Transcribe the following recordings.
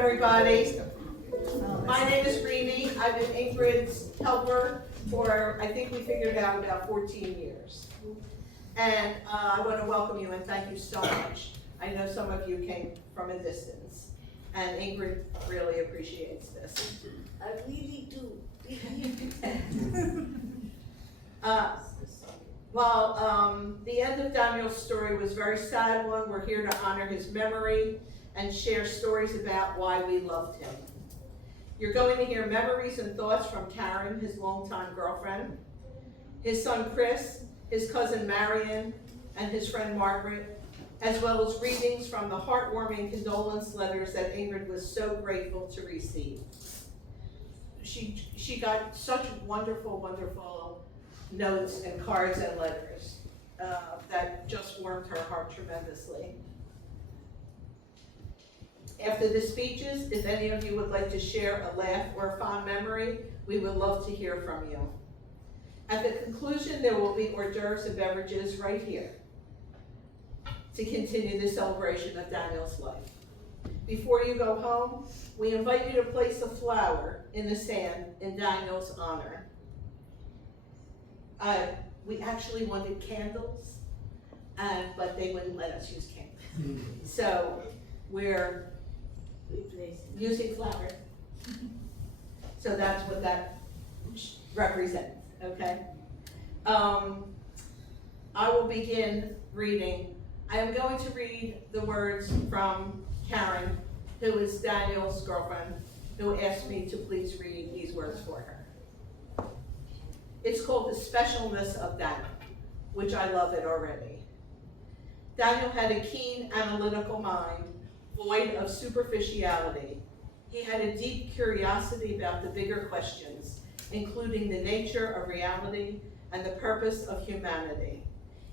everybody. My name is Rini. I've been Ingrid's helper for, I think we figured out about 14 years. And I want to welcome you and thank you so much. I know some of you came from a distance, and Ingrid really appreciates this. I really do. The end of Daniel's story was a very sad one. We're here to honor his memory and share stories about why we loved him. You're going to hear memories and thoughts from Karen, his longtime girlfriend, his son Chris, his cousin Marion, and his friend Margaret, as well as readings from the heartwarming condolence letters that Ingrid was so grateful to receive. She got such wonderful notes and cards and letters that just warmed her heart tremendously. After the speeches, if any of you would like to share a laugh or a fond memory, we would love to hear from you. At the conclusion, there will be hors d'oeuvres and beverages right here to continue the celebration of Daniel's life. Before you go home, we invite you to place a flower in the sand in Daniel's honor. We actually wanted candles, but they wouldn't let us use candles. So we're using flour. So that's what that represents, okay? I will begin reading. I am going to read the words from Karen, who is Daniel's girlfriend, who asked me to please read these words for her. It's called The Specialness of Daniel, which I love it already. Daniel had a keen analytical mind, void of superficiality. He had a deep curiosity about the bigger questions, including the nature of reality and the purpose of humanity.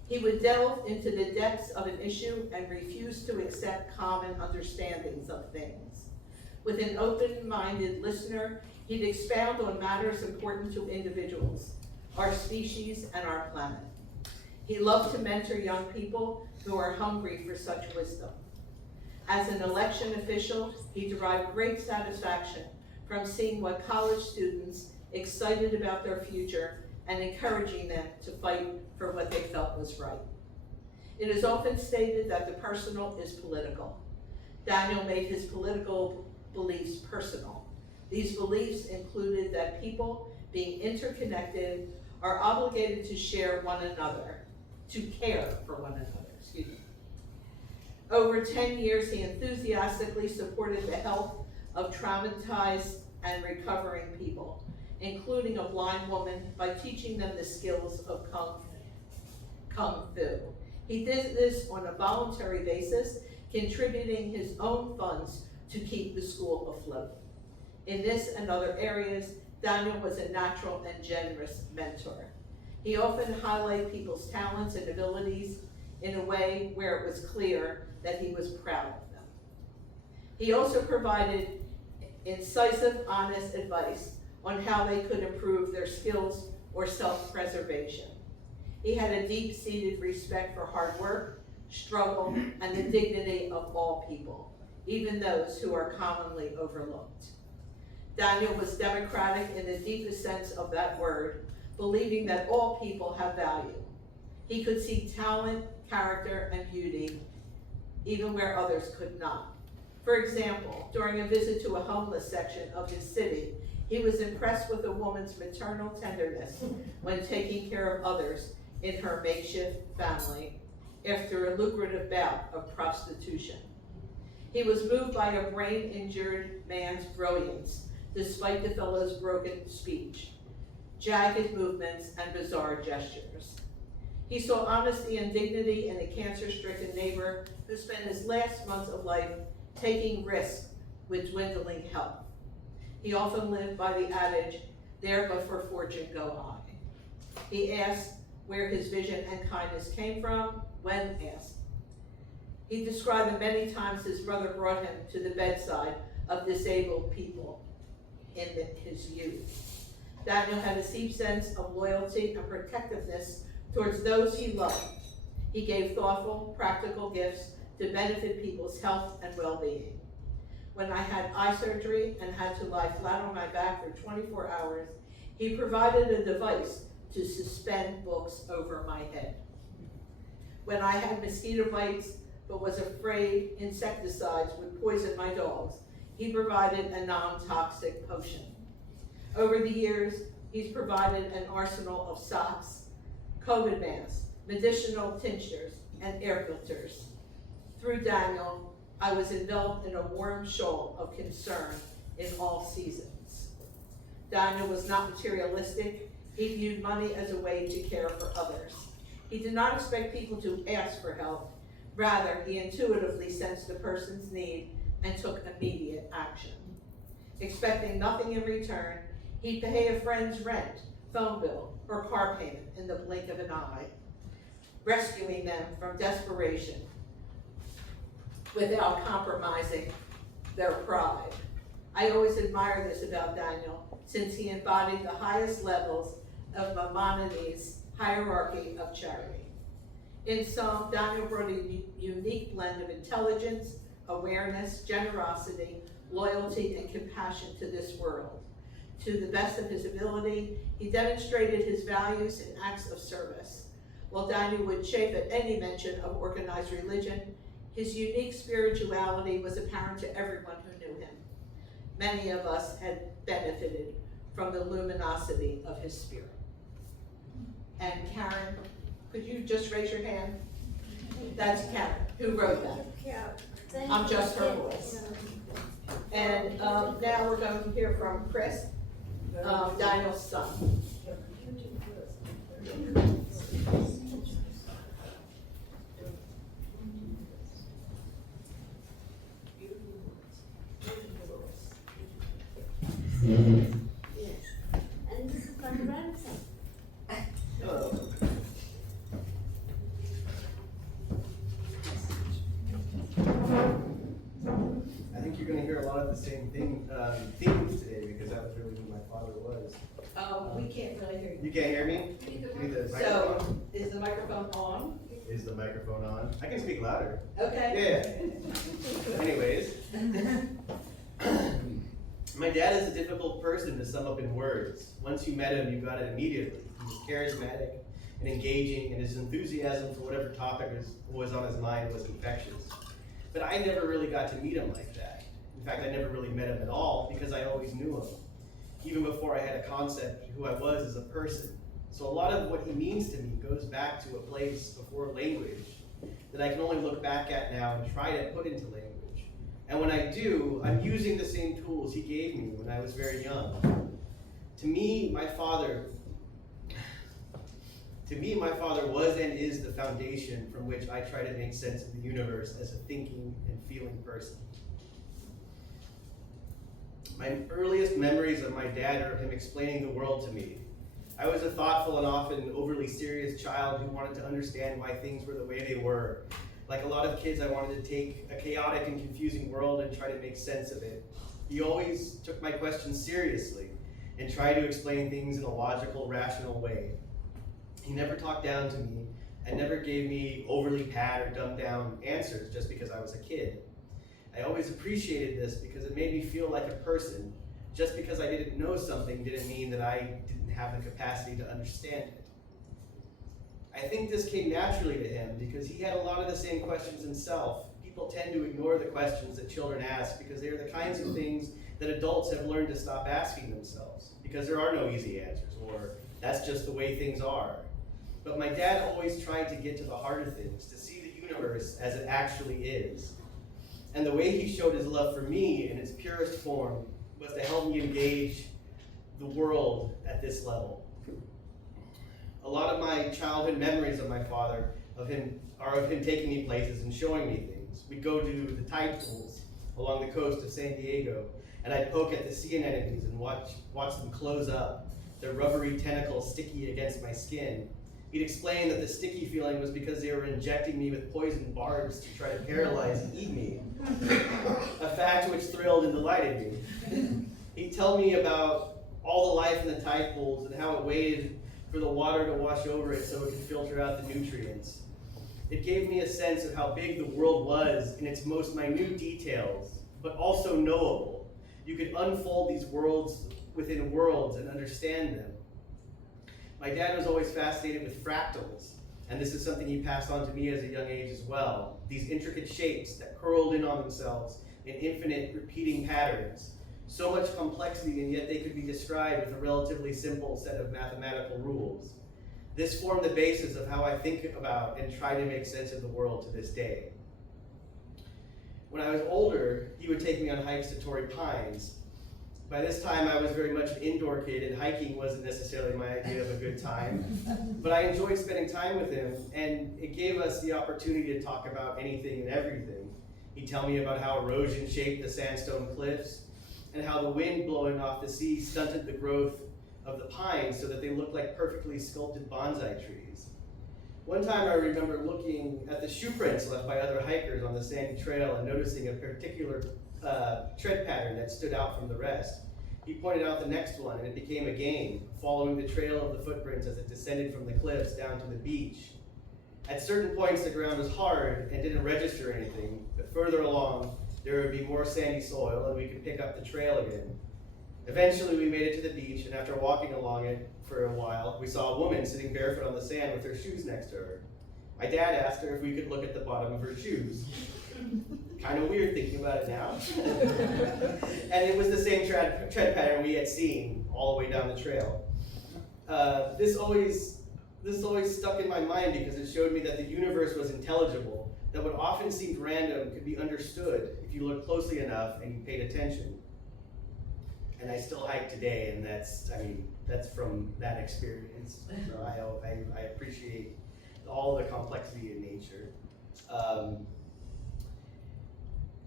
He would delve into the depths of an issue and refuse to accept common understandings of things. With an open-minded listener, he'd expound on matters important to individuals, our species, and our planet. He loved to mentor young people who are hungry for such wisdom. As an election official, he derived great satisfaction from seeing what college students excited about their future and encouraging them to fight for what they felt was right. It is often stated that the personal is political. Daniel made his political beliefs personal. These beliefs included that people, being interconnected, are obligated to share one another, to care for one another, excuse me. Over 10 years, he enthusiastically supported the health of traumatized and recovering people, including a blind woman, by teaching them the skills of Kung Fu. He did this on a voluntary basis, contributing his own funds to keep the school afloat. In this and other areas, Daniel was a natural and generous mentor. He often highlighted people's talents and abilities in a way where it was clear that he was proud of them. He also provided incisive, honest advice on how they could improve their skills or self-preservation. He had a deep-seated respect for hard work, struggle, and the dignity of all people, even those who are commonly overlooked. Daniel was democratic in the deepest sense of that word, believing that all people have value. He could see talent, character, and beauty even where others could not. For example, during a visit to a homeless section of his city, he was impressed with a woman's maternal tenderness when taking care of others in her makeshift family after a lucrative bout of prostitution. He was moved by a brain-injured man's brilliance, despite the fellow's broken speech, jagged movements, and bizarre gestures. He saw honesty and dignity in a cancer-stricken neighbor who spent his last months of life taking risks with dwindling health. He often lived by the adage, "There but for fortune go I." He asked where his vision and kindness came from when asked. He described the many times his brother brought him to the bedside of disabled people in his youth. Daniel had a deep sense of loyalty and protectiveness towards those he loved. He gave thoughtful, practical gifts to benefit people's health and well-being. When I had eye surgery and had to lie flat on my back for 24 hours, he provided a device to suspend books over my head. When I had mosquito bites but was afraid insecticides would poison my dogs, he provided a non-toxic potion. Over the years, he's provided an arsenal of socks, COVID masks, medicinal tinctures, and air filters. Through Daniel, I was enveloped in a warm shawl of concern in all seasons. Daniel was not materialistic. He viewed money as a way to care for others. He did not expect people to ask for help. Rather, he intuitively sensed the person's need and took immediate action. Expecting nothing in return, he'd pay a friend's rent, phone bill, or car payment in the blink of an eye, rescuing them from desperation without compromising their pride. I always admire this about Daniel, since he embodied the highest levels of Maimonides' hierarchy of charity. In sum, Daniel brought a unique blend of intelligence, awareness, generosity, loyalty, and compassion to this world. To the best of his ability, he demonstrated his values in acts of service. While Daniel would chafe at any mention of organized religion, his unique spirituality was apparent to everyone who knew him. Many of us had benefited from the luminosity of his spirit. And Karen, could you just raise your hand? That's Karen, who wrote that. I'm just her voice. And now we're going to hear from Chris, Daniel's son. Yes. And this is my grandson. Hello. I think you're going to hear a lot of the same themes today because that was really who my father was. We can't really hear you. You can't hear me? You need the microphone? So, is the microphone on? Is the microphone on? I can speak louder. Okay. Yeah. Anyways. My dad is a difficult person to sum up in words. Once you met him, you got it immediately. He was charismatic and engaging, and his enthusiasm for whatever topic was on his mind was infectious. But I never really got to meet him like that. In fact, I never really met him at all because I always knew him, even before I had a concept of who I was as a person. So a lot of what he means to me goes back to a place before language that I can only look back at now and try to put into language. And when I do, I'm using the same tools he gave me when I was very young. To me, my father was and is the foundation from which I try to make sense of the universe as a thinking and feeling person. My earliest memories of my dad are of him explaining the world to me. I was a thoughtful and often overly serious child who wanted to understand why things were the way they were. Like a lot of kids, I wanted to take a chaotic and confusing world and try to make sense of it. He always took my questions seriously and tried to explain things in a logical, rational way. He never talked down to me and never gave me overly pat or dumbed down answers just because I was a kid. I always appreciated this because it made me feel like a person. Just because I didn't know something didn't mean that I didn't have the capacity to understand it. I think this came naturally to him because he had a lot of the same questions himself. People tend to ignore the questions that children ask because they are the kinds of things that adults have learned to stop asking themselves because there are no easy answers, or that's just the way things are. But my dad always tried to get to the heart of things, to see the universe as it actually is. And the way he showed his love for me in its purest form was to help me engage the world at this level. A lot of my childhood memories of my father, are of him taking me places and showing me things. We'd go to the tide pools along the coast of San Diego, and I'd poke at the sea anemones and watch them close up, their rubbery tentacles sticky against my skin. He'd explain that the sticky feeling was because they were injecting me with poison barbs to try to paralyze and eat me, a fact which thrilled and delighted me. He'd tell me about all the life in the tide pools and how it waited for the water to wash over it so it could filter out the nutrients. It gave me a sense of how big the world was in its most minute details, but also knowable. You could unfold these worlds within worlds and understand them. My dad was always fascinated with fractals, and this is something he passed on to me as a young age as well. These intricate shapes that curled in on themselves in infinite repeating patterns. So much complexity, and yet they could be described with a relatively simple set of mathematical rules. This formed the basis of how I think about and try to make sense of the world to this day. When I was older, he would take me on hikes to Torrey Pines. By this time, I was very much an indoor kid, and hiking wasn't necessarily my idea of a good time. But I enjoyed spending time with him, and it gave us the opportunity to talk about anything and everything. He'd tell me about how erosion shaped the sandstone cliffs, and how the wind blowing off the sea stunted the growth of the pines so that they looked like perfectly sculpted bonsai trees. One time I remember looking at the shoe prints left by other hikers on the sandy trail and noticing a particular tread pattern that stood out from the rest. He pointed out the next one, and it became a game, following the trail of the footprints as it descended from the cliffs down to the beach. At certain points, the ground was hard and didn't register anything, but further along, there would be more sandy soil and we could pick up the trail again. Eventually, we made it to the beach, and after walking along it for a while, we saw a woman sitting barefoot on the sand with her shoes next to her. My dad asked her if we could look at the bottom of her shoes. Kind of weird thinking about it now. And it was the same tread pattern we had seen all the way down the trail. This always stuck in my mind because it showed me that the universe was intelligible, that what often seemed random could be understood if you looked closely enough and you paid attention. And I still hike today, and that's from that experience. So I appreciate all the complexity in nature.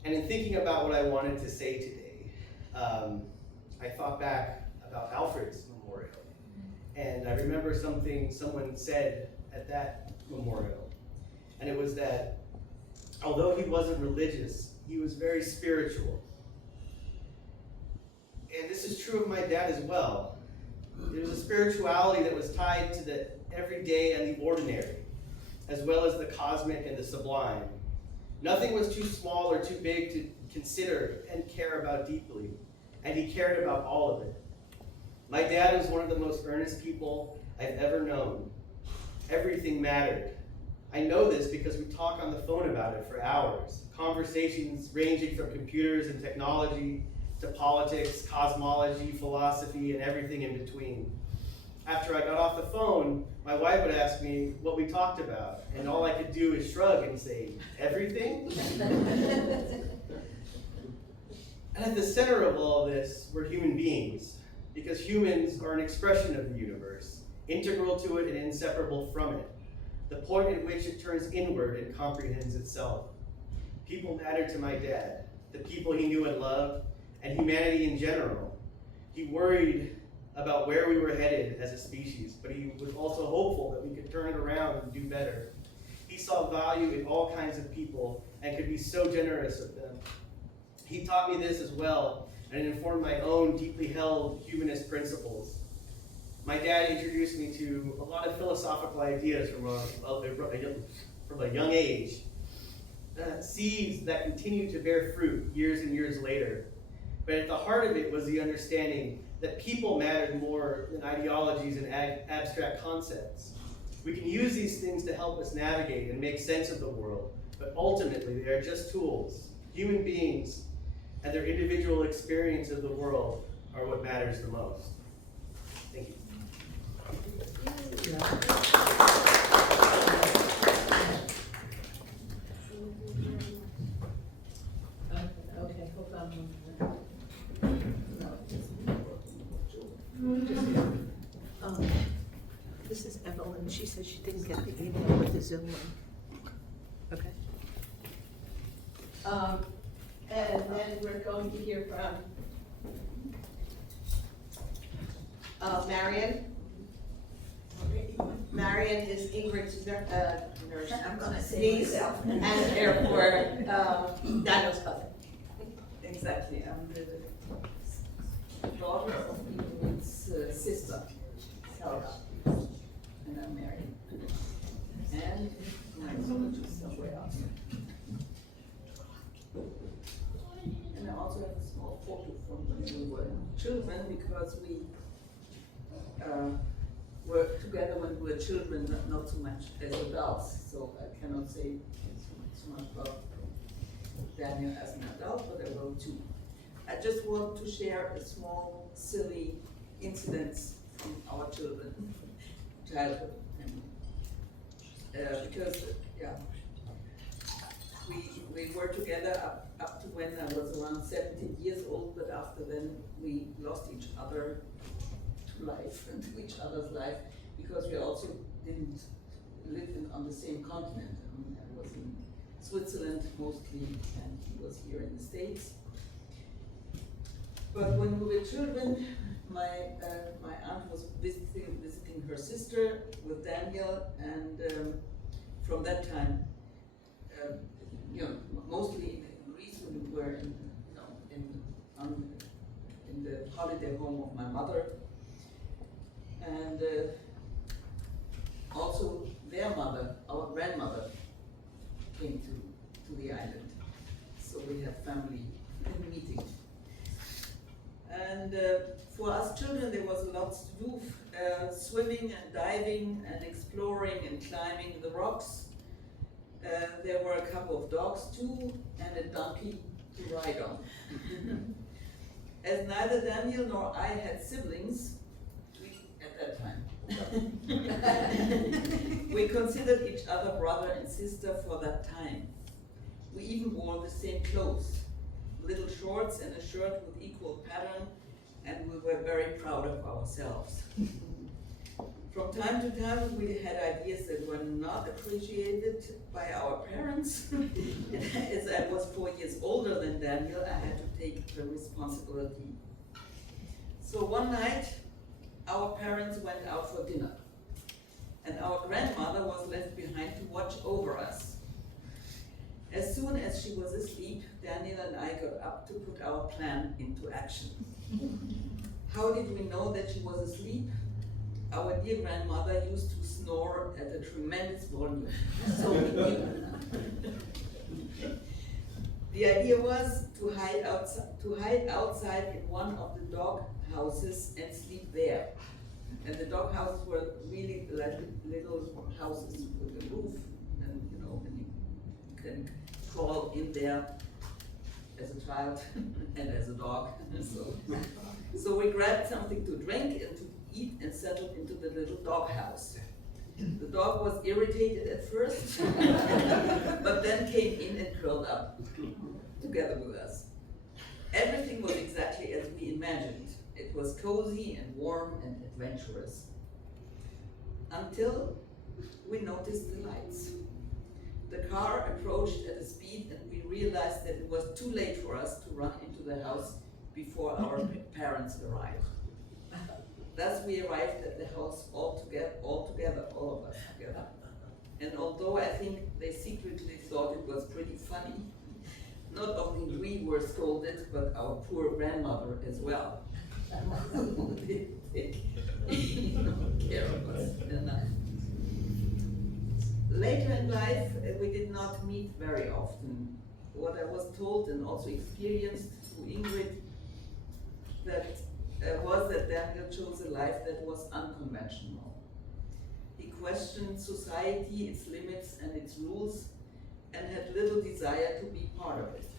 And in thinking about what I wanted to say today, I thought back about Alfred's memorial. And I remember something someone said at that memorial. And it was that although he wasn't religious, he was very spiritual. And this is true of my dad as well. There was a spirituality that was tied to the everyday and the ordinary, as well as the cosmic and the sublime. Nothing was too small or too big to consider and care about deeply, and he cared about all of it. My dad was one of the most earnest people I've ever known. Everything mattered. I know this because we talk on the phone about it for hours. Conversations ranging from computers and technology to politics, cosmology, philosophy, and everything in between. After I got off the phone, my wife would ask me what we talked about, and all I could do is shrug and say, everything? And at the center of all this were human beings, because humans are an expression of the universe, integral to it and inseparable from it, the point at which it turns inward and comprehends itself. People mattered to my dad, the people he knew and loved, and humanity in general. He worried about where we were headed as a species, but he was also hopeful that we could turn it around and do better. He saw value in all kinds of people and could be so generous of them. He taught me this as well, and it informed my own deeply held humanist principles. My dad introduced me to a lot of philosophical ideas from a young age, seeds that continue to bear fruit years and years later. But at the heart of it was the understanding that people mattered more than ideologies and abstract concepts. We can use these things to help us navigate and make sense of the world, but ultimately they are just tools. Human beings and their individual experience of the world are what matters the most. Thank you. Okay, hold on one minute. This is Evelyn. She said she didn't get the email with the Zoom link. Okay. And then we're going to hear from Marion. Marion is Ingrid's nurse. I'm gonna say niece, myself. and therefore Daniel's cousin. Exactly, I'm the daughter of Ingrid's sister, Sarah, and I'm married. And my son is somewhere else. And photo from when we were children, because we were together when we were children, not so much as adults. So I cannot say so much about Daniel as an adult, but I will too. I just want to share a small, silly incidents from our childhood. Because, yeah, we were together up to when I was around 17 years old, but after then we lost each other to life and to each other's life, because we also didn't live on the same continent. I was in Switzerland mostly, and he was here in the States. But when we were children, my aunt was visiting her sister with Daniel, and from that time, mostly in Greece when we were in the holiday home of my mother, and also their mother, our grandmother, came to the island, so we had family meeting. And for us children, there was lots to do, swimming and diving and exploring and climbing the rocks. There were a couple of dogs too, and a donkey to ride on. As neither Daniel nor I had siblings, at that time, we considered each other brother and sister for that time. We even wore the same clothes, little shorts and a shirt with equal pattern, and we were very proud of ourselves. From time to time, we had ideas that were not appreciated by our parents. As I was 4 years older than Daniel, I had to take the responsibility. So one night, our parents went out for dinner, and our grandmother was left behind to watch over us. As soon as she was asleep, Daniel and I got up to put our plan into action. How did we know that she was asleep? Our dear grandmother used to snore at a tremendous volume, so we knew. The idea was to hide outside in one of the dog houses and sleep there. And the dog houses were really like little houses with a roof, and and you can crawl in there as a child and as a dog. So we grabbed something to drink and to eat and settled into the little dog house. The dog was irritated at first, but then came in and curled up together with us. Everything was exactly as we imagined. It was cozy and warm and adventurous. Until we noticed the lights. The car approached at a speed, and we realized that it was too late for us to run into the house before our parents arrived. Thus we arrived at the house all together, all of us together. And although I think they secretly thought it was pretty funny, not only we were scolded, but our poor grandmother as well. They take care of us enough. Later in life, we did not meet very often. What I was told and also experienced through Ingrid was that Daniel chose a life that was unconventional. He questioned society, its limits and its rules, and had little desire to be part of it.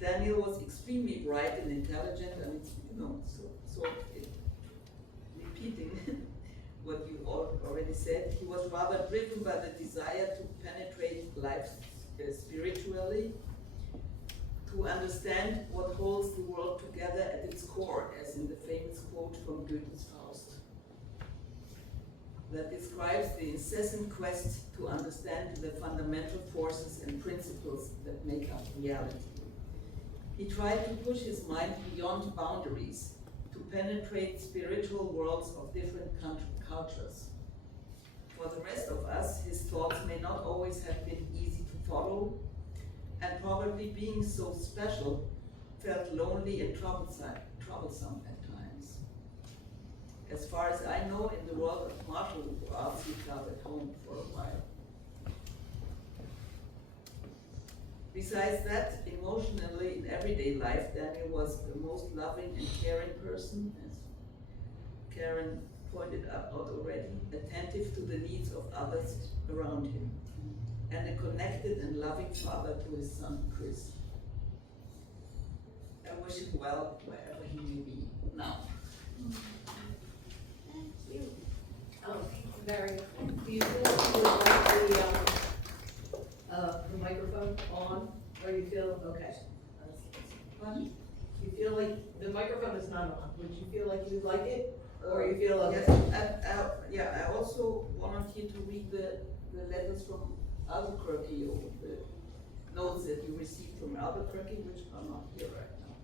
Daniel was extremely bright and intelligent, and it's, repeating what you already said, he was rather driven by the desire to penetrate life spiritually, to understand what holds the world together at its core, as in the famous quote from Goethe's Faust, that describes the incessant quest to understand the fundamental forces and principles that make up reality. He tried to push his mind beyond boundaries, to penetrate spiritual worlds of different cultures. For the rest of us, his thoughts may not always have been easy to follow, and probably being so special felt lonely and troublesome at times. As far as I know, in the world of martial arts, he felt at home for a while. Besides that, emotionally in everyday life, Daniel was the most loving and caring person, as Karen pointed out already, attentive to the needs of others around him, and a connected and loving father to his son, Chris. I wish him well wherever he may be now. Thank you. Oh, Mary, do you feel like you would like the microphone on, or you feel, okay? Pardon? You feel like, the microphone is not on, would you feel like you'd like it, or you feel okay? Yes, I also volunteered to read the letters from Albuquerque, or the notes that you received from Albuquerque, which are not here right now.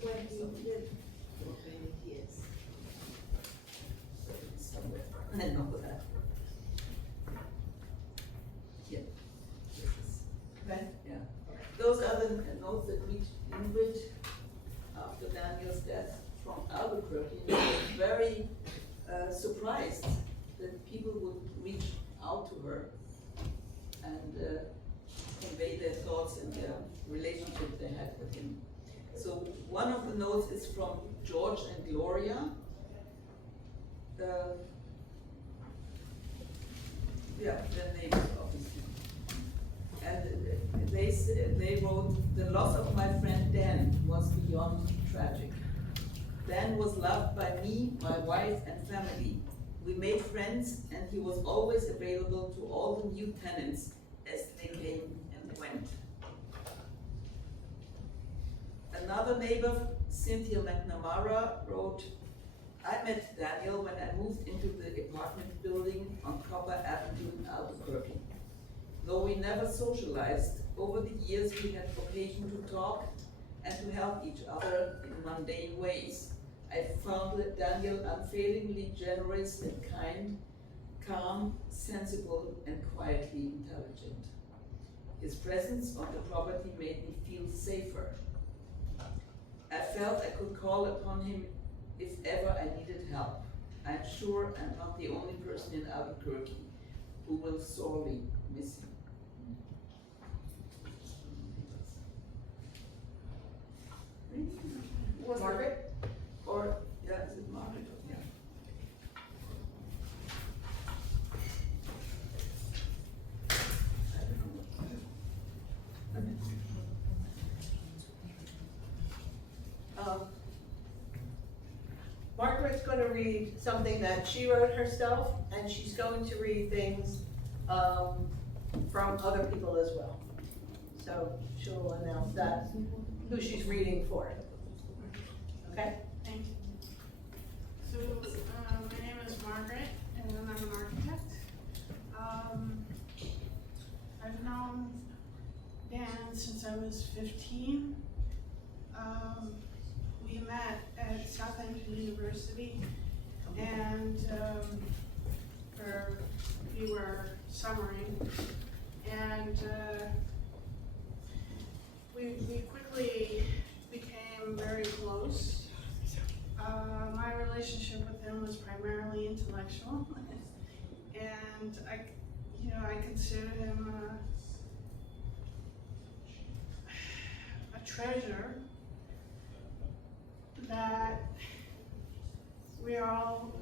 When he lived for many years. Somewhere, I know that. Yeah. This is- Okay. Yeah. Those are the notes that reached Ingrid after Daniel's death from Albuquerque. And I was very surprised that people would reach out to her and convey their thoughts and their relationship they had with him. So one of the notes is from George and Gloria. Yeah, their names obviously. And they wrote, "The loss of my friend Dan was beyond tragic. Dan was loved by me, my wife, and family. We made friends, and he was always available to all the new tenants as they came and went." Another neighbor, Cynthia McNamara, wrote, "I met Daniel when I moved into the apartment building on Copper Avenue in Albuquerque. Though we never socialized, over the years we had occasion to talk and to help each other in mundane ways. I found Daniel unfailingly generous and kind, calm, sensible, and quietly intelligent. His presence on the property made me feel safer. I felt I could call upon him if ever I needed help. I'm sure I'm not the only person in Albuquerque who will sorely miss him." Was Margaret? Or, yeah, is it Margaret? Yeah. Margaret's going to read something that she wrote herself, and she's going to read things from other people as well. So she'll announce that, who she's reading for. Okay? Thank you. So, my name is Margaret, and I'm an architect. I've known Dan since I was 15. We met at Southampton University, and we were summering, and we quickly became very close. My relationship with him was primarily intellectual, and I consider him a treasure that we all,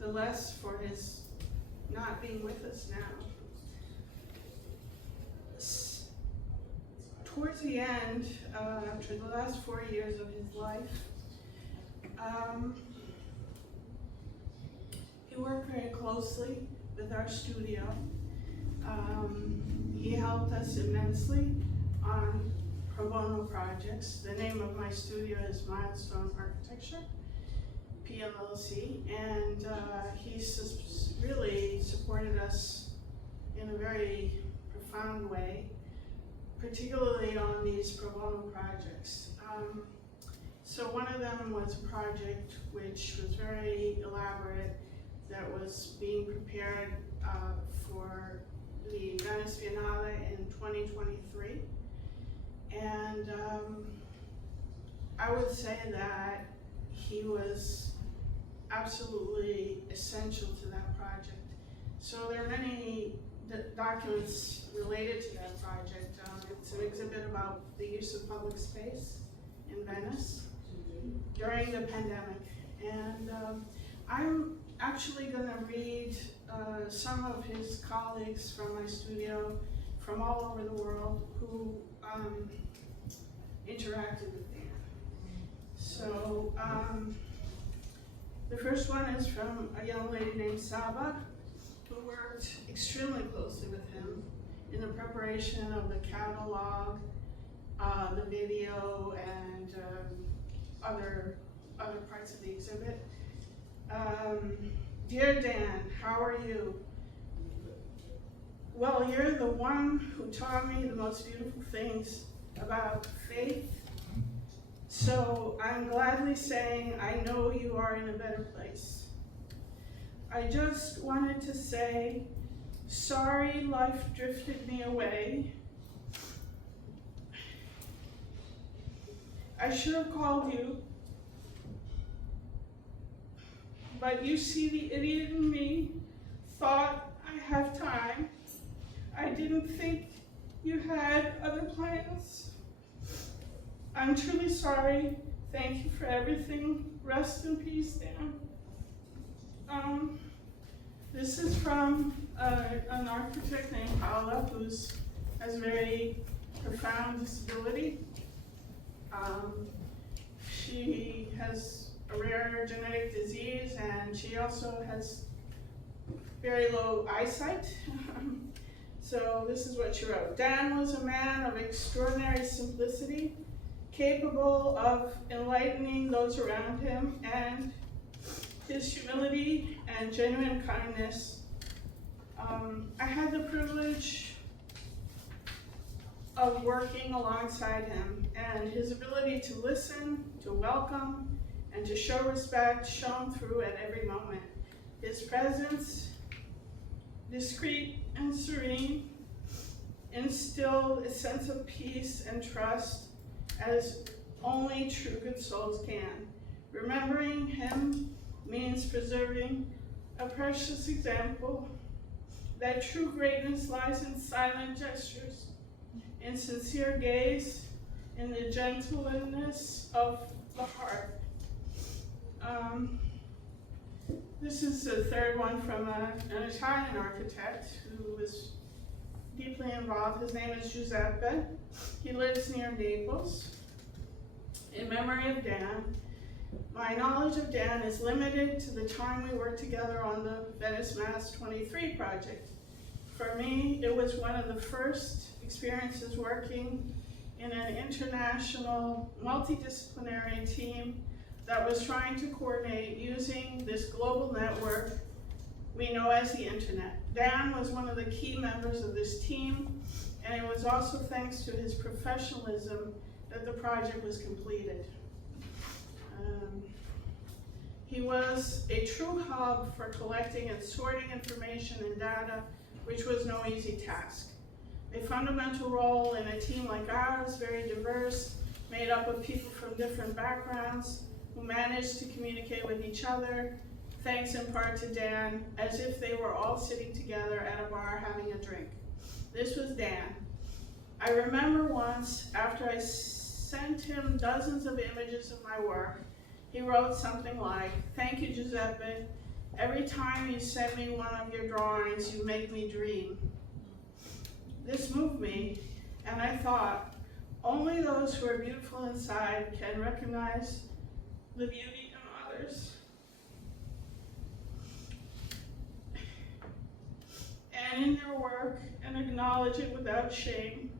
the less for his not being with us now. Towards the end, after the last 4 years of his life, he worked very closely with our studio. He helped us immensely on pro bono projects. The name of my studio is Milestone Architecture, PLLC, and he really supported us in a very profound way, particularly on these pro bono projects. So one of them was a project which was very elaborate, that was being prepared for the Venice Biennale in 2023. And I would say that he was absolutely essential to that project. So there are many documents related to that project. It's an exhibit about the use of public space in Venice during the pandemic. And I'm actually gonna read some of his colleagues from my studio from all over the world who interacted with Dan. So the first one is from a young lady named Saba, who worked extremely closely with him in the preparation of the catalog, the video, and other parts of the exhibit. Dear Dan, how are you? Well, you're the one who taught me the most beautiful things about faith. So I'm gladly saying I know you are in a better place. I just wanted to say, sorry life drifted me away. I should have called you, but you see, the idiot in me thought I have time. I didn't think you had other plans. I'm truly sorry. Thank you for everything. Rest in peace, Dan. This is from an architect named Paula, who has a very profound disability. She has a rare genetic disease, and she also has very low eyesight. So this is what she wrote. Dan was a man of extraordinary simplicity, capable of enlightening those around him, and his humility and genuine kindness. I had the privilege of working alongside him, and his ability to listen, to welcome, and to show respect shone through at every moment. His presence, discreet and serene, instilled a sense of peace and trust as only true good souls can. Remembering him means preserving a precious example that true greatness lies in silent gestures, in sincere gaze, in the gentleness of the heart. This is the third one from an Italian architect who was deeply involved. His name is Giuseppe. He lives near Naples. In memory of Dan, my knowledge of Dan is limited to the time we worked together on the Venice Mass 23 project. For me, it was one of the first experiences working in an international, multidisciplinary team that was trying to coordinate using this global network we know as the internet. Dan was one of the key members of this team, and it was also thanks to his professionalism that the project was completed. He was a true hub for collecting and sorting information and data, which was no easy task. A fundamental role in a team like ours, very diverse, made up of people from different backgrounds, who managed to communicate with each other, thanks in part to Dan, as if they were all sitting together at a bar having a drink. This was Dan. I remember once, after I sent him dozens of images of my work, he wrote something like, "Thank you, Giuseppe. Every time you send me one of your drawings, you make me dream." This moved me, and I thought, only those who are beautiful inside can recognize the beauty in others. And in their work, and acknowledge it without shame.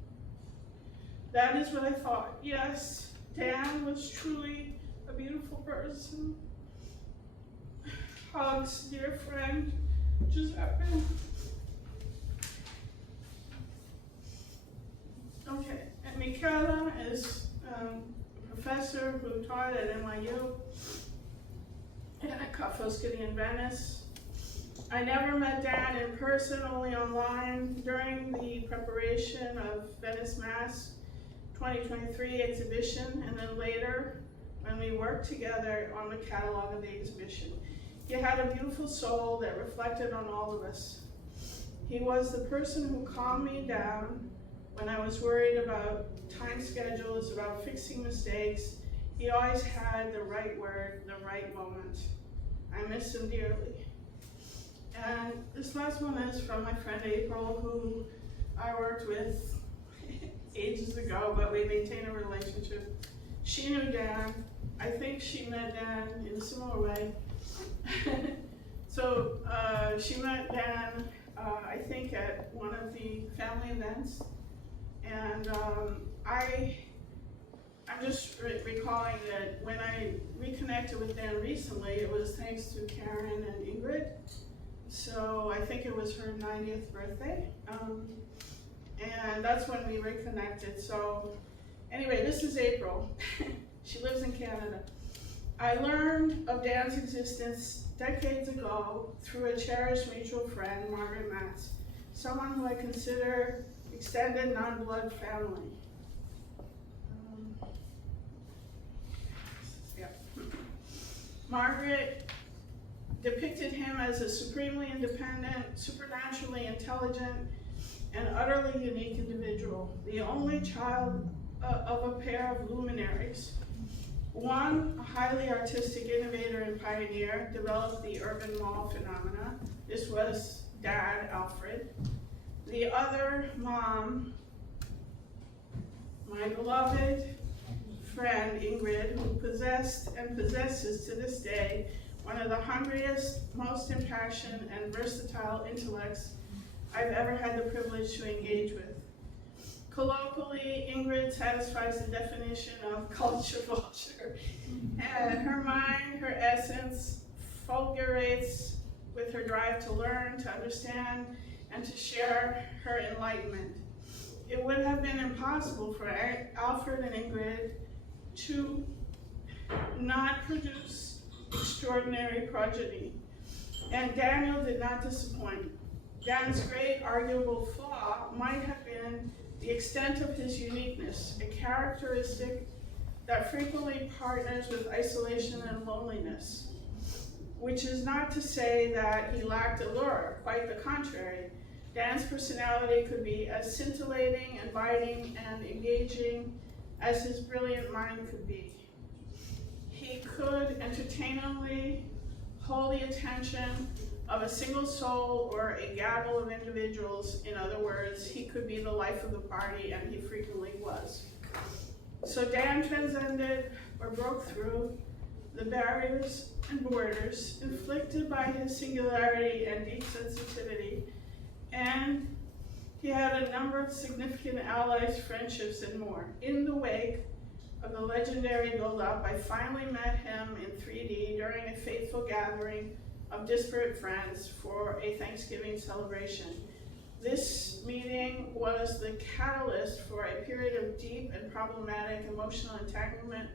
That is what I thought. Yes, Dan was truly a beautiful person. Hugs, dear friend, Giuseppe. Okay, and Michela is a professor who taught at NYU and at Ca' Foscari in Venice. I never met Dan in person, only online during the preparation of Venice Mass 2023 exhibition, and then later when we worked together on the catalog of the exhibition. He had a beautiful soul that reflected on all of us. He was the person who calmed me down when I was worried about time schedules, about fixing mistakes. He always had the right word, the right moment. I miss him dearly. And this last one is from my friend April, who I worked with ages ago, but we maintain a relationship. She knew Dan. I think she met Dan in a similar way. So she met Dan, I think, at one of the family events. And I'm just recalling that when I reconnected with Dan recently, it was thanks to Karen and Ingrid. So I think it was her 90th birthday. And that's when we reconnected. So anyway, this is April. She lives in Canada. I learned of Dan's existence decades ago through a cherished mutual friend, Margaret Matz, someone who I consider extended non-blood family. Margaret depicted him as a supremely independent, supernaturally intelligent, and utterly unique individual, the only child of a pair of luminaries. One, a highly artistic innovator and pioneer, developed the urban mall phenomena. This was Dad, Alfred. The other, Mom, my beloved friend Ingrid, who possessed and possesses to this day one of the hungriest, most impassioned, and versatile intellects I've ever had the privilege to engage with. Colloquially, Ingrid satisfies the definition of culture vulture, and her mind, her essence, fulgurates with her drive to learn, to understand, and to share her enlightenment. It would have been impossible for Alfred and Ingrid to not produce extraordinary progeny, and Daniel did not disappoint. Dan's great arguable flaw might have been the extent of his uniqueness, a characteristic that frequently partners with isolation and loneliness, which is not to say that he lacked allure, quite the contrary. Dan's personality could be as scintillating, inviting, and engaging as his brilliant mind could be. He could entertainingly hold the attention of a single soul or a gaggle of individuals. In other words, he could be the life of the party, and he frequently was. So Dan transcended or broke through the barriers and borders inflicted by his singularity and deep sensitivity, and he had a number of significant allies, friendships, and more. In the wake of the legendary build-up, I finally met him in 3D during a fateful gathering of disparate friends for a Thanksgiving celebration. This meeting was the catalyst for a period of deep and problematic emotional entanglement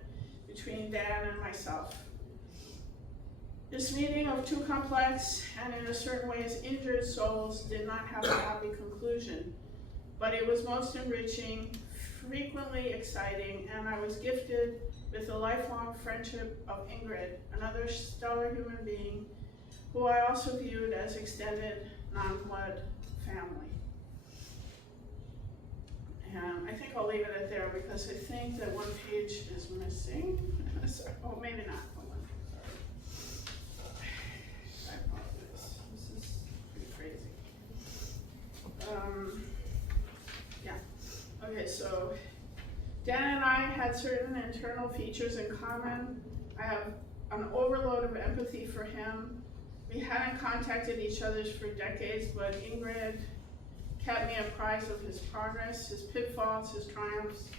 between Dan and myself. This meeting of two complex and in a certain ways injured souls did not have a happy conclusion, but it was most enriching, frequently exciting, and I was gifted with the lifelong friendship of Ingrid, another stellar human being who I also viewed as extended non-blood family. And I think I'll leave it at there because I think that one page is missing. Sorry. Oh, maybe not. Hold on. Sorry. I apologize. This is pretty crazy. Yeah. Okay, so Dan and I had certain internal features in common. I have an overload of empathy for him. We hadn't contacted each other for decades, but Ingrid kept me apprised of his progress, his pitfalls, his triumphs.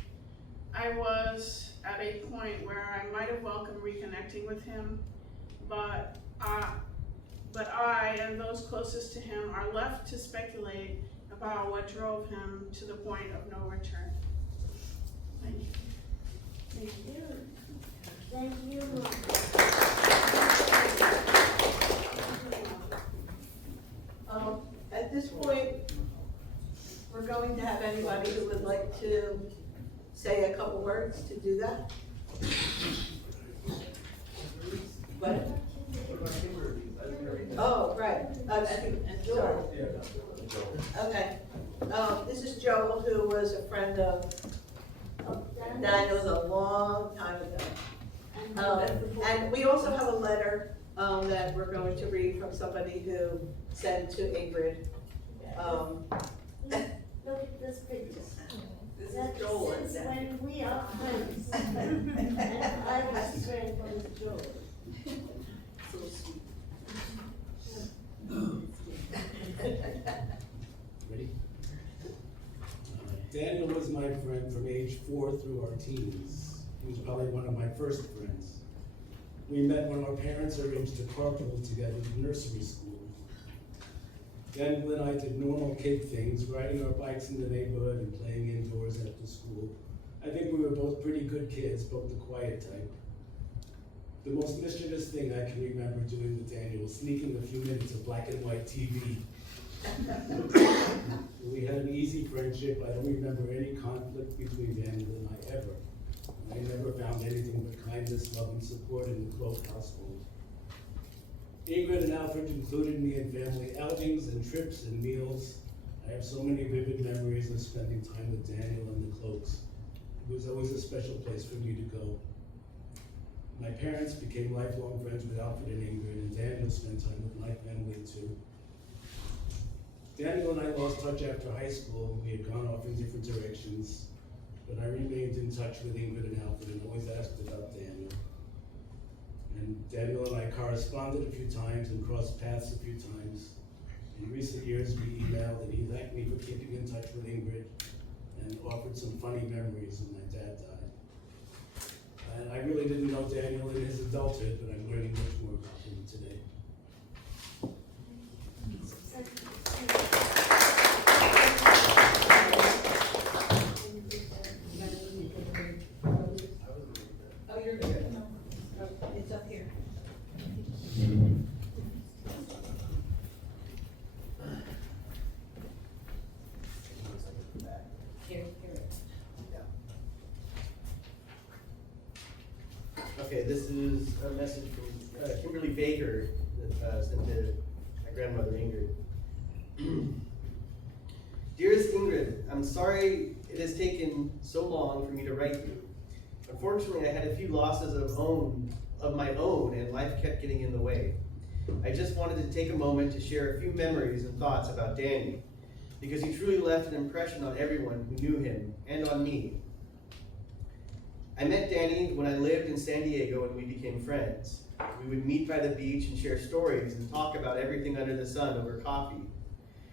I was at a point where I might have welcomed reconnecting with him, but I and those closest to him are left to speculate about what drove him to the point of no return. Thank you. Thank you. Thank you. At this point, we're going to have anybody who would like to say a couple words to do that. What? Oh, right. Sorry. Joel. Okay. This is Joel, who was a friend of Daniel's a long time ago. And we also have a letter that we're going to read from somebody who sent to Ingrid. Look at this picture. This is That's Joel and since Daniel. when we are friends. And I was friends with Joel. So sweet. Ready? Daniel was my friend from age 4 through our teens. He was probably one of my first friends. We met when our parents arranged a carpool together to nursery school. Daniel and I did normal kid things, riding our bikes in the neighborhood and playing indoors after school. I think we were both pretty good kids, both the quiet type. The most mischievous thing I can remember doing with Daniel was sneaking a few minutes of black and white TV. We had an easy friendship. I don't remember any conflict between Daniel and I ever. I never found anything but kindness, love, and support in the close household. Ingrid and Alfred included me in family outings and trips and meals. I have so many vivid memories of spending time with Daniel and the Cloaks. It was always a special place for me to go. My parents became lifelong friends with Alfred and Ingrid, and Daniel spent time with my family too. Daniel and I lost touch after high school. We had gone off in different directions, but I remained in touch with Ingrid and Alfred and always asked about Daniel. And Daniel and I corresponded a few times and crossed paths a few times. In recent years, we emailed, and he thanked me for keeping in touch with Ingrid and offered some funny memories when my dad died. And I really didn't know Daniel in his adulthood, but I'm learning much more about him today. Oh, you're good. It's up here. Here. Okay, this is a message from Kimberly Baker that sent to my grandmother Ingrid. Dearest Ingrid, I'm sorry it has taken so long for me to write you. Unfortunately, I had a few losses of my own, and life kept getting in the way. I just wanted to take a moment to share a few memories and thoughts about Danny, because he truly left an impression on everyone who knew him and on me. I met Danny when I lived in San Diego and we became friends. We would meet by the beach and share stories and talk about everything under the sun over coffee.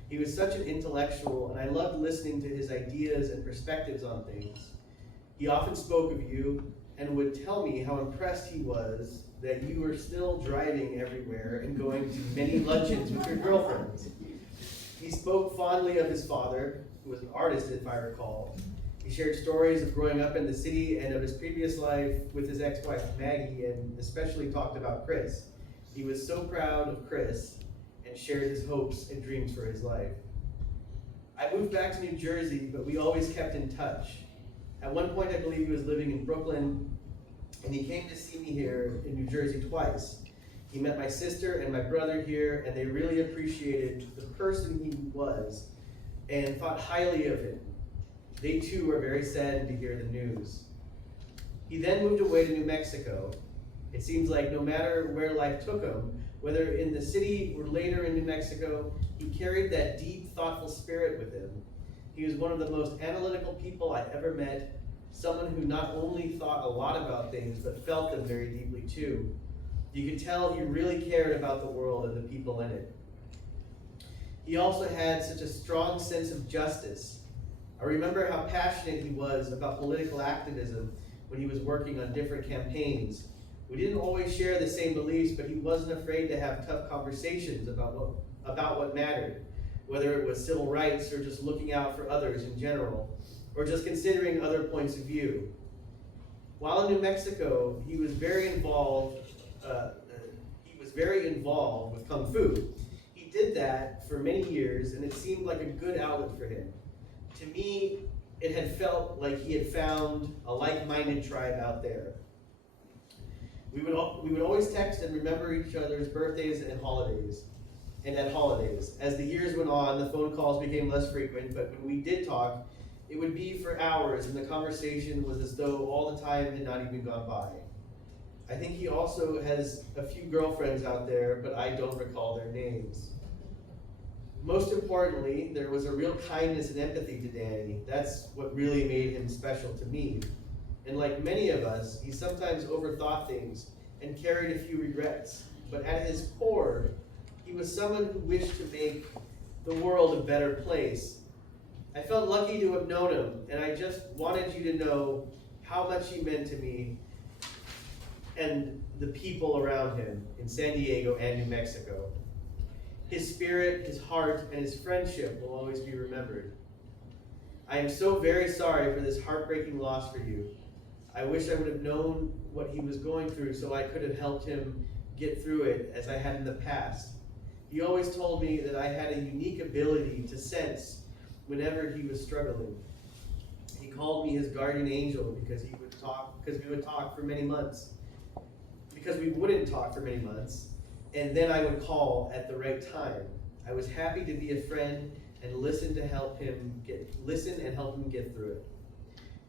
He was such an intellectual, and I loved listening to his ideas and perspectives on things. He often spoke of you and would tell me how impressed he was that you were still driving everywhere and going to many luncheons with your girlfriends. He spoke fondly of his father, who was an artist, if I recall. He shared stories of growing up in the city and of his previous life with his ex-wife Maggie, and especially talked about Chris. He was so proud of Chris and shared his hopes and dreams for his life. I moved back to New Jersey, but we always kept in touch. At one point, I believe he was living in Brooklyn, and he came to see me here in New Jersey twice. He met my sister and my brother here, and they really appreciated the person he was and thought highly of him. They too were very saddened to hear the news. He then moved away to New Mexico. It seems like no matter where life took him, whether in the city or later in New Mexico, he carried that deep, thoughtful spirit with him. He was one of the most analytical people I ever met, someone who not only thought a lot about things, but felt them very deeply too. You could tell he really cared about the world and the people in it. He also had such a strong sense of justice. I remember how passionate he was about political activism when he was working on different campaigns. We didn't always share the same beliefs, but he wasn't afraid to have tough conversations about what mattered, whether it was civil rights or just looking out for others in general, or just considering other points of view. While in New Mexico, he was very involved with Kung Fu. He did that for many years, and it seemed like a good outlet for him. To me, it had felt like he had found a like-minded tribe out there. We would always text and remember each other's birthdays and holidays. and at holidays. As the years went on, the phone calls became less frequent, but when we did talk, it would be for hours, and the conversation was as though all the time had not even gone by. I think he also has a few girlfriends out there, but I don't recall their names. Most importantly, there was a real kindness and empathy to Danny. That's what really made him special to me. And like many of us, he sometimes overthought things and carried a few regrets. But at his core, he was someone who wished to make the world a better place. I felt lucky to have known him, and I just wanted you to know how much he meant to me and the people around him in San Diego and New Mexico. His spirit, his heart, and his friendship will always be remembered. I am so very sorry for this heartbreaking loss for you. I wish I would have known what he was going through so I could have helped him get through it as I had in the past. He always told me that I had a unique ability to sense whenever he was struggling. He called me his guardian angel because we would talk for many months. Because we wouldn't talk for many months, and then I would call at the right time. I was happy to be a friend and listen and help him get through it.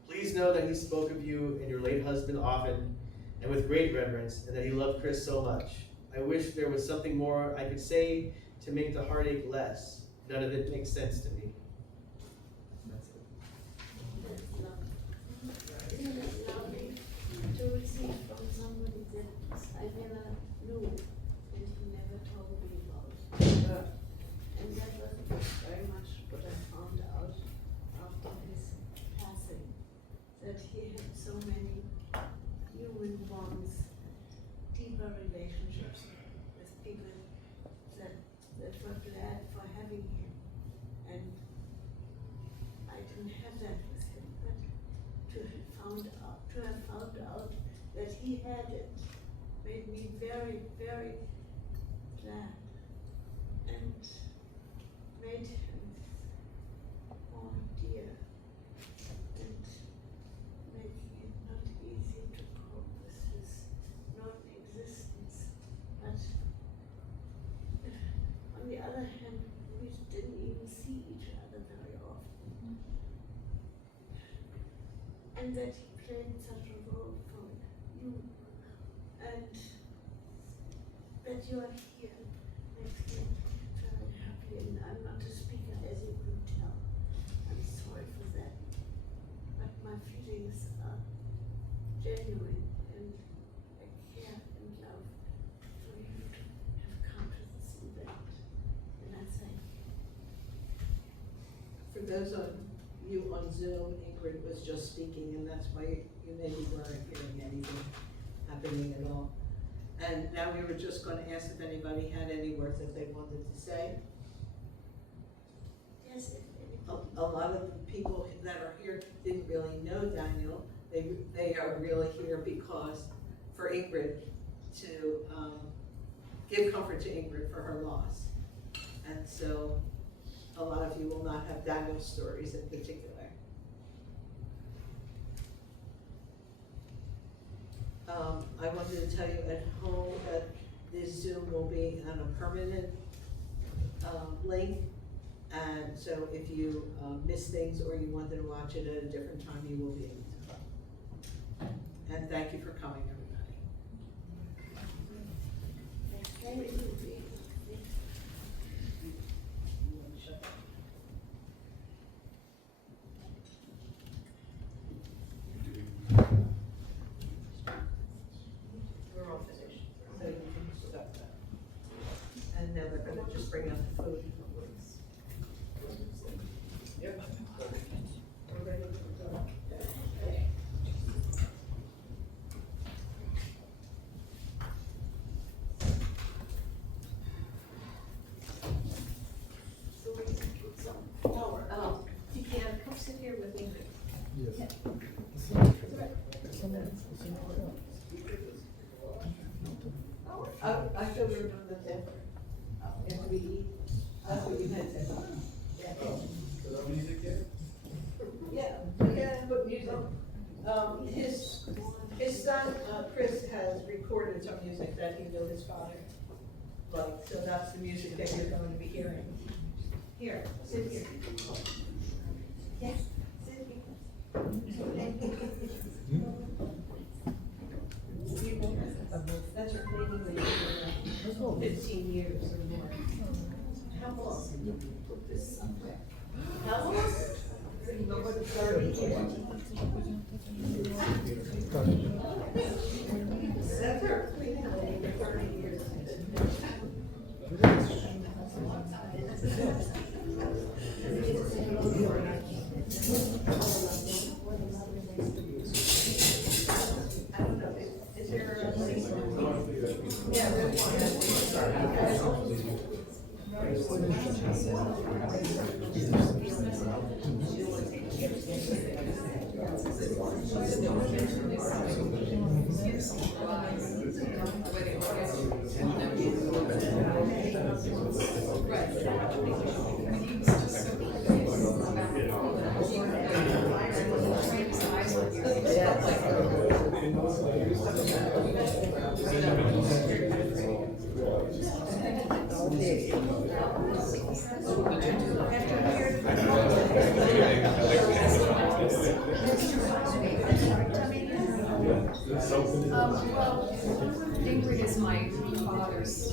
Please know that he spoke of you and your late husband often and with great reverence, and that he loved Chris so much. I wish there was something more I could say to make the heartache less. None of it makes sense to me. That's it. That's lovely. Isn't it lovely to receive from somebody that I never knew and he never told me about? And that was very much what I found out after his passing, that he had so many human bonds, deeper relationships with people that were glad for having him. And I didn't have that with him, but to have found out that he had it made me very, very glad and made him more dear and making it not easy to cope with his non-existence. But on the other hand, we didn't even see each other very often. And that he played such a role for you, and that you are here makes me very happy. And I'm not a speaker, as you can tell. I'm sorry for that. But my feelings are genuine, and I care and love for you to have come to this event. And I thank you. For those of you on Zoom, Ingrid was just speaking, and that's why you maybe weren't hearing anything happening at all. And now we were just gonna ask if anybody had any words that they wanted to say. Yes, A lot of the people that are here didn't really know Daniel. They are really here because, for Ingrid, to give comfort to Ingrid for her loss. And so, a lot of you will not have Daniel's stories in particular. I wanted to tell you at home that this Zoom will be on a permanent link. And so if you miss things or you wanted to watch it at a different time, you will be able to. And thank you for coming, everybody. thank you. We're all finished, so you can stop that. And now they're gonna just bring out the food. Yep. We're ready to go. Deanna, come sit here with me. I thought we were doing this after we eat. That's what you meant to say. Yeah, we can put music. His son, Chris, has recorded some music that he knew his father like, so that's the music that you're going to be hearing. Here, sit here. Yes, sit here. That's her cleaning lady for 15 years or more. How long? You put this somewhere. How long? 30 years. That's her cleaning lady for 30 years. I don't know, is there a? Yeah, there's Well, Ingrid is my father's